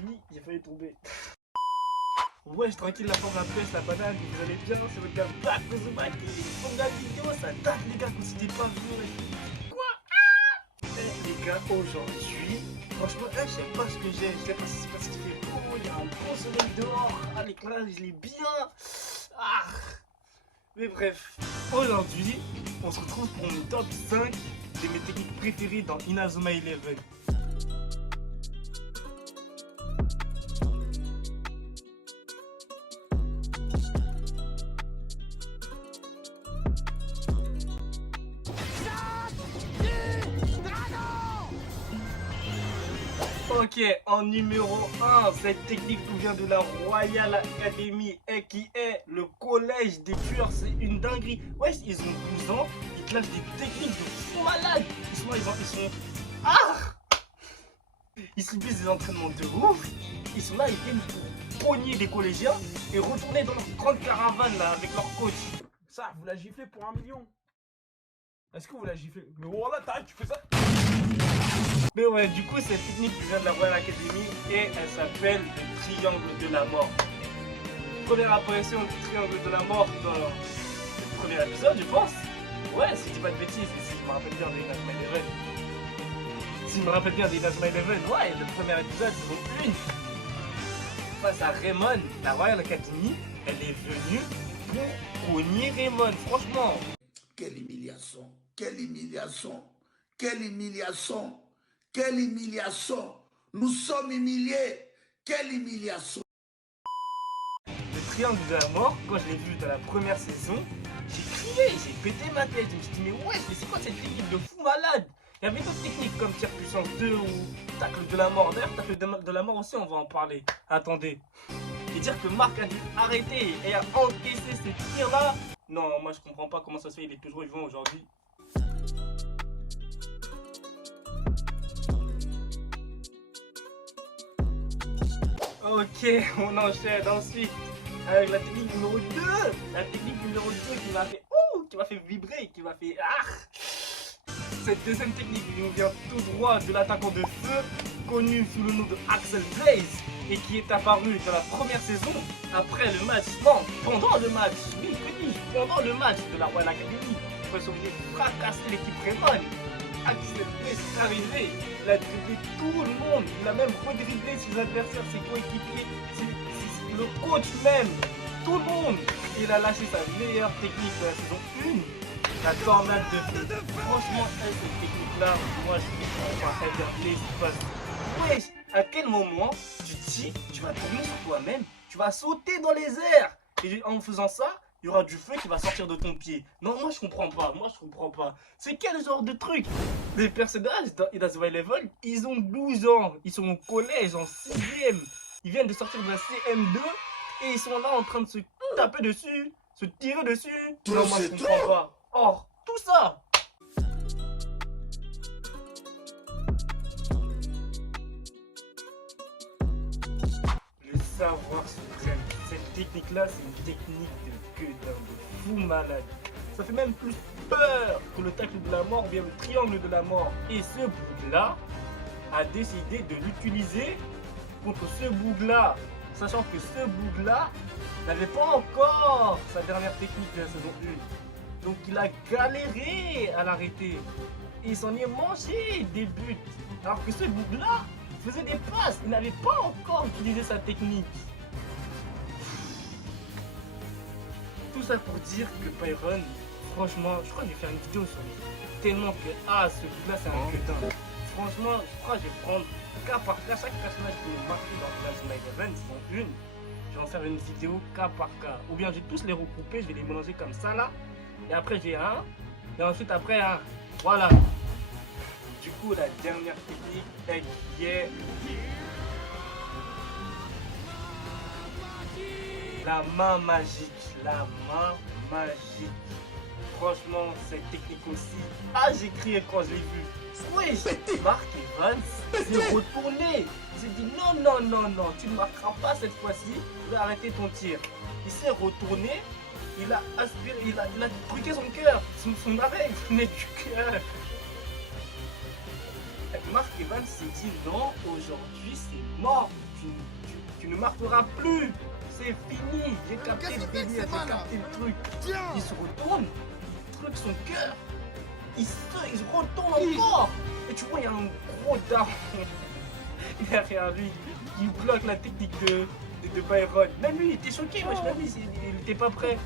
Academy, il a failli tomber. Ouais, je tranquille la forme, la pêche, la banane, vous allez bien, c'est votre gars Black Ozumaki. Pour la vidéo, ça date les gars, comme si t'es pas vu. Quoi? Les gars, aujourd'hui, franchement, je sais pas ce que j'ai, je sais pas si c'est parce qu'il fait beau, il y a un bon soleil dehors, ah l'éclairage il est bien. Ah. Mais bref, aujourd'hui, on se retrouve pour mon top 5 de mes techniques préférées dans Inazuma Eleven. Ok, en numéro 1, cette technique nous vient de la Royal Academy et qui est le collège des tueurs. C'est une dinguerie. Ouais, ils ont 12 ans, ils te lâchent des techniques de fou malade. Ils subissent des entraînements de ouf. Ils sont là, ils viennent pour pogner des collégiens et retourner dans leur grande caravane là avec leur coach. Ça, vous la giflez pour 1 million. Est-ce que vous la giflez? Mais voilà, t'arrêtes, tu fais ça. Mais ouais, du coup, cette technique vient de la Royal Academy et elle s'appelle le triangle de la mort. Première apparition du triangle de la mort dans le premier épisode, je pense. Ouais, si je dis pas de bêtises, et si je me rappelle bien des Inazuma Eleven. Si je me rappelle bien des Inazuma Eleven, ouais, le premier épisode, saison 1. Face à Raymond, la Royal Academy, elle est venue pour cogner Raymond, franchement. Quelle humiliation, quelle humiliation, quelle humiliation. Quelle humiliation! Nous sommes humiliés! Quelle humiliation! Le triangle de la mort, quand je l'ai vu dans la première saison, j'ai crié, j'ai pété ma tête. Je me suis dit, mais ouais, c'est quoi cette technique de fou malade? Il y avait d'autres techniques comme tir puissance 2 ou tacle de la mort. D'ailleurs, tacle de la mort aussi, on va en parler. Attendez. Et dire que Marc a dû arrêter et a encaissé ces tirs-là. Non, moi je comprends pas comment ça se fait, il est toujours vivant aujourd'hui. Ok, on enchaîne ensuite avec la technique numéro 2. La technique numéro 2 qui m'a fait vibrer, qui m'a fait Cette deuxième technique nous vient tout droit de l'attaquant de feu, connu sous le nom de Axel Blaze, et qui est apparu dans la première saison, après le match, non, pendant le match, oui, que dis-je, pendant le match de la Royal Academy, pour être obligé de fracasser l'équipe Raymond. Axel Blaze est arrivé, il a dribblé tout le monde, il a même redribblé ses adversaires, ses coéquipiers, le coach même, tout le monde. Et il a lâché sa meilleure technique de la saison 1, la tornade de feu. Franchement, cette technique-là, moi je comprends pas, elle parce wesh, à quel moment tu te dis, tu vas tourner sur toi-même, tu vas sauter dans les airs, et en faisant ça, il y aura du feu qui va sortir de ton pied. Non, moi je comprends pas, C'est quel genre de truc? Les personnages dans Inazuma Eleven, ils ont 12 ans, ils sont au collège en 6ème. Ils viennent de sortir de la CM2 et ils sont là en train de se taper dessus, se tirer dessus. Non, moi je comprends pas. Or, tout ça. Le savoir suprême. Cette technique-là, c'est une technique de fou malade. Ça fait même plus peur que le tacle de la mort ou bien le triangle de la mort. Et ce boug-là a décidé de l'utiliser contre ce boug-là, sachant que ce boug-là n'avait pas encore sa dernière technique de la saison 1. Donc il a galéré à l'arrêter. Et il s'en est mangé des buts. Alors que ce boug-là faisait des passes. Il n'avait pas encore utilisé sa technique. Tout ça pour dire que Byron, franchement, je crois que je vais faire une vidéo sur lui. Tellement que, ce bout-là, c'est un putain. Franchement, je crois que je vais prendre cas par cas chaque personnage qui est marqué dans Inazuma Eleven, saison 1. Je vais en faire une vidéo cas par cas. Ou bien je vais tous les regrouper, je vais les mélanger comme ça là. Et après j'ai un. Et ensuite après un. Voilà. Du coup, la dernière technique, elle qui est la main magique. La main magique. Franchement, cette technique aussi. J'ai crié quand je l'ai vu. Oui, Mark Evans s'est retourné. Il s'est dit non, tu ne marqueras pas cette fois-ci. Tu vas arrêter ton tir. Il s'est retourné. Il a aspiré, il a truqué son cœur. Son arrêt, il venait du cœur. Mark Evans s'est dit non, aujourd'hui c'est mort. Tu ne marquera plus. C'est fini. J'ai capté le délire, j'ai capté le truc. Il se retourne, il truc son cœur. Il se retourne encore. Et tu vois, il y a un gros daron derrière lui. Il bloque la technique de Byron. Même lui, il était choqué. Moi, je l'ai il était pas prêt.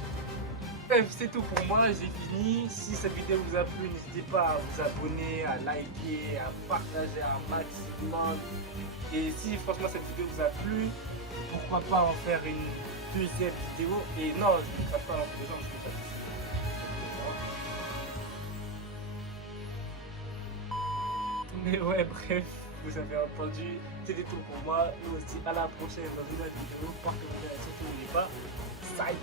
Bref, c'est tout pour moi, j'ai fini. Si cette vidéo vous a plu, n'hésitez pas à vous abonner, à liker, à partager un maximum. Et si franchement cette vidéo vous a plu, pourquoi pas en faire une deuxième vidéo. Et non, je ne crache pas dans tous les sens, parce que ça. Mais ouais, bref, vous avez entendu, c'était tout pour moi. Nous aussi, à la prochaine dans une autre vidéo. Portez-vous bien et surtout n'oubliez pas, psych.